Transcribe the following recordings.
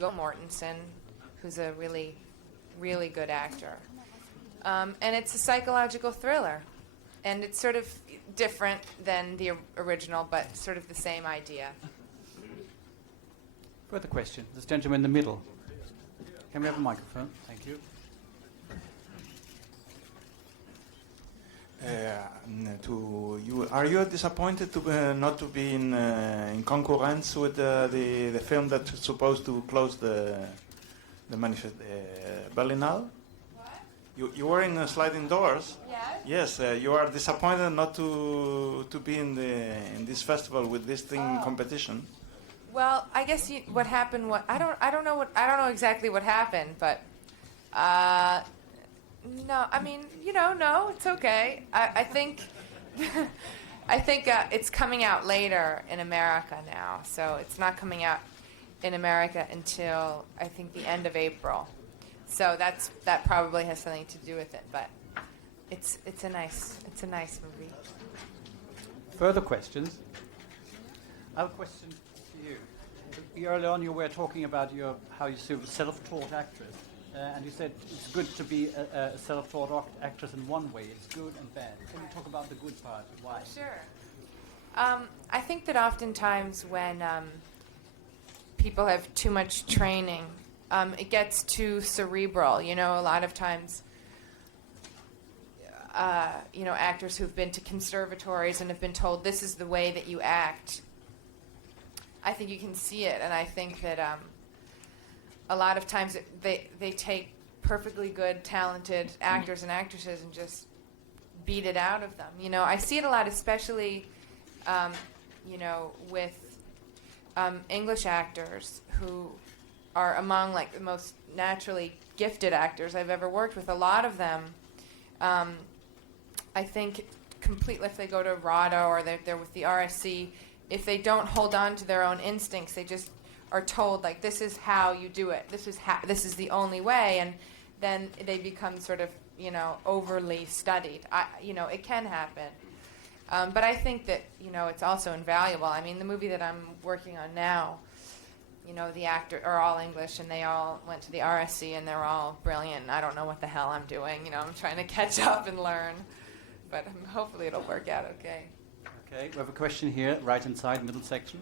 Viggo Mortensen, who's a really, really good actor. And it's a psychological thriller. And it's sort of different than the original, but sort of the same idea. Further question. This gentleman in the middle. Can we have a microphone? Thank you. To you, are you disappointed to not to be in concurrence with the film that's supposed to close the manifest Berlinale? What? You were in Sliding Doors. Yes. Yes. You are disappointed not to be in this festival with this thing competition. Well, I guess what happened. I don't know exactly what happened, but. No, I mean, no, it's okay. I think, it's coming out later in America now, so it's not coming out in America until I think the end of April. So that probably has something to do with it, but it's a nice movie. Further questions? I have a question to you. Early on, you were talking about how you're sort of self-taught actress. And you said it's good to be a self-taught actress in one way. It's good and bad. Can you talk about the good part? Why? Sure. I think that oftentimes when people have too much training, it gets too cerebral. A lot of times, actors who've been to conservatories and have been told this is the way that you act, I think you can see it. And I think that a lot of times they take perfectly good, talented actors and actresses and just beat it out of them. I see it a lot, especially, with English actors who are among like the most naturally gifted actors I've ever worked with. A lot of them, I think, completely, if they go to RADA or they're with the RSC, if they don't hold on to their own instincts, they just are told, like, this is how you do it. This is the only way, and then they become sort of, overly studied. It can happen. But I think that, it's also invaluable. I mean, the movie that I'm working on now, the actors are all English, and they all went to the RSC, and they're all brilliant. I don't know what the hell I'm doing. I'm trying to catch up and learn. But hopefully it'll work out okay. Okay, we have a question here, right inside, middle section.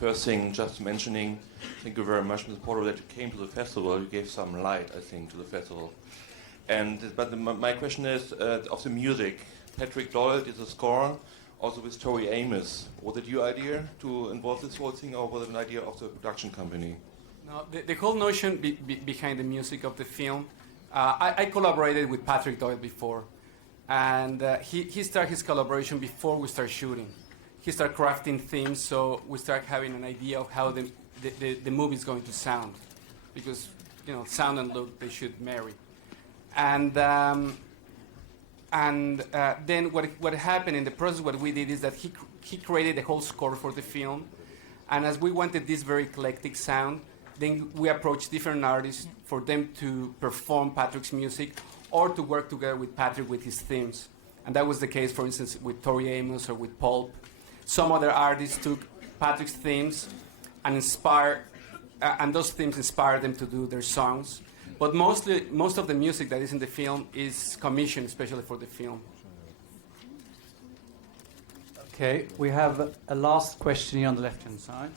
First thing, just mentioning, thank you very much, Mr. Paltrow, that you came to the festival. You gave some light, I think, to the festival. But my question is, of the music, Patrick Doyle did the score, also with Tori Amos. Was it your idea to involve this whole thing, or was it an idea of the production company? No, the whole notion behind the music of the film, I collaborated with Patrick Doyle before, and he started his collaboration before we started shooting. He started crafting themes, so we start having an idea of how the movie is going to sound, because sound and look, they should marry. And then what happened in the process, what we did is that he created the whole score for the film, and as we wanted this very eclectic sound, then we approached different artists for them to perform Patrick's music or to work together with Patrick with his themes. And that was the case, for instance, with Tori Amos or with Pulp. Some other artists took Patrick's themes and and those themes inspired them to do their songs. But most of the music that is in the film is commissioned, especially for the film. Okay, we have a last question here on the left-hand side.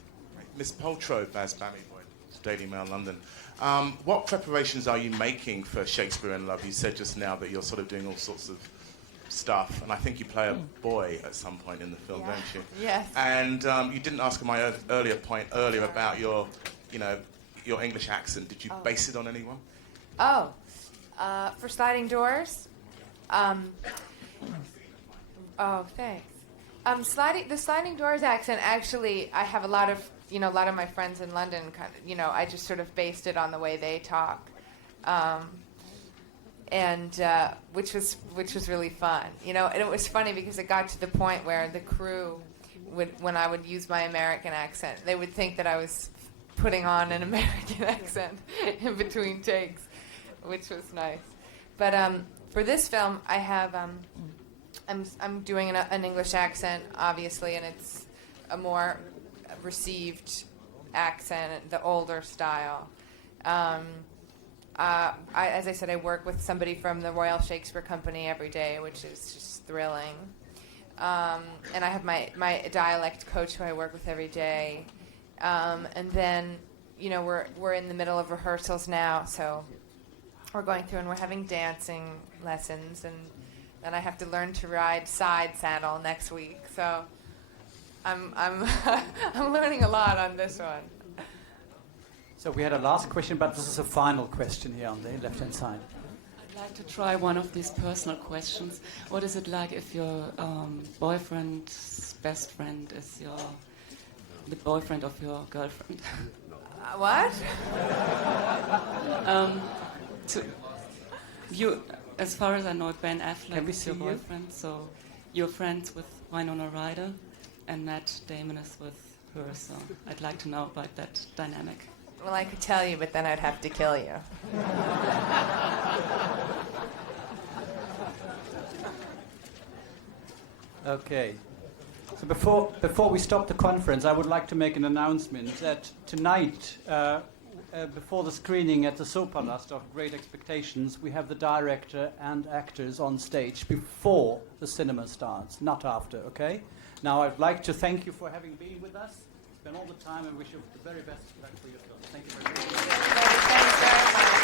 Miss Paltrow, Baz Ballyboy, Daily Mail, London. What preparations are you making for Shakespeare in Love? You said just now that you're sort of doing all sorts of stuff, and I think you play a boy at some point in the film, don't you? Yes. And you didn't ask my earlier point about your English accent. Did you base it on anyone? For Sliding Doors? Thanks. The Sliding Doors accent, actually, I have a lot of my friends in London, I just sort of based it on the way they talk. Which was really fun, and it was funny because it got to the point where the crew when I would use my American accent, they would think that I was putting on an American accent in between takes, which was nice. But for this film, I have I'm doing an English accent, obviously, and it's a more received accent, the older style. As I said, I work with somebody from the Royal Shakespeare Company every day, which is just thrilling. And I have my dialect coach who I work with every day. And then, you know, we're in the middle of rehearsals now, so we're going through and we're having dancing lessons, and then I have to learn to ride side saddle next week. So I'm I'm learning a lot on this one. So we had a last question, but this is a final question here on the left-hand side. I'd like to try one of these personal questions. What is it like if your boyfriend's best friend is the boyfriend of your girlfriend? What? As far as I know, Ben Affleck is your see you? boyfriend, so you're friends with Winona Ryder, and Matt Damon is with her, so I'd like to know about that dynamic. Well, I could tell you, but then I'd have to kill you. Okay. So before we stop the conference, I would like to make an announcement that tonight, before the screening at the Soapalast of Great Expectations, we have the director and actors on stage before the cinema starts, not after, okay? Now, I'd like to thank you for having been with us. Spend all the time and wish you the very best luck for your film. Thank you very much. Thanks very much.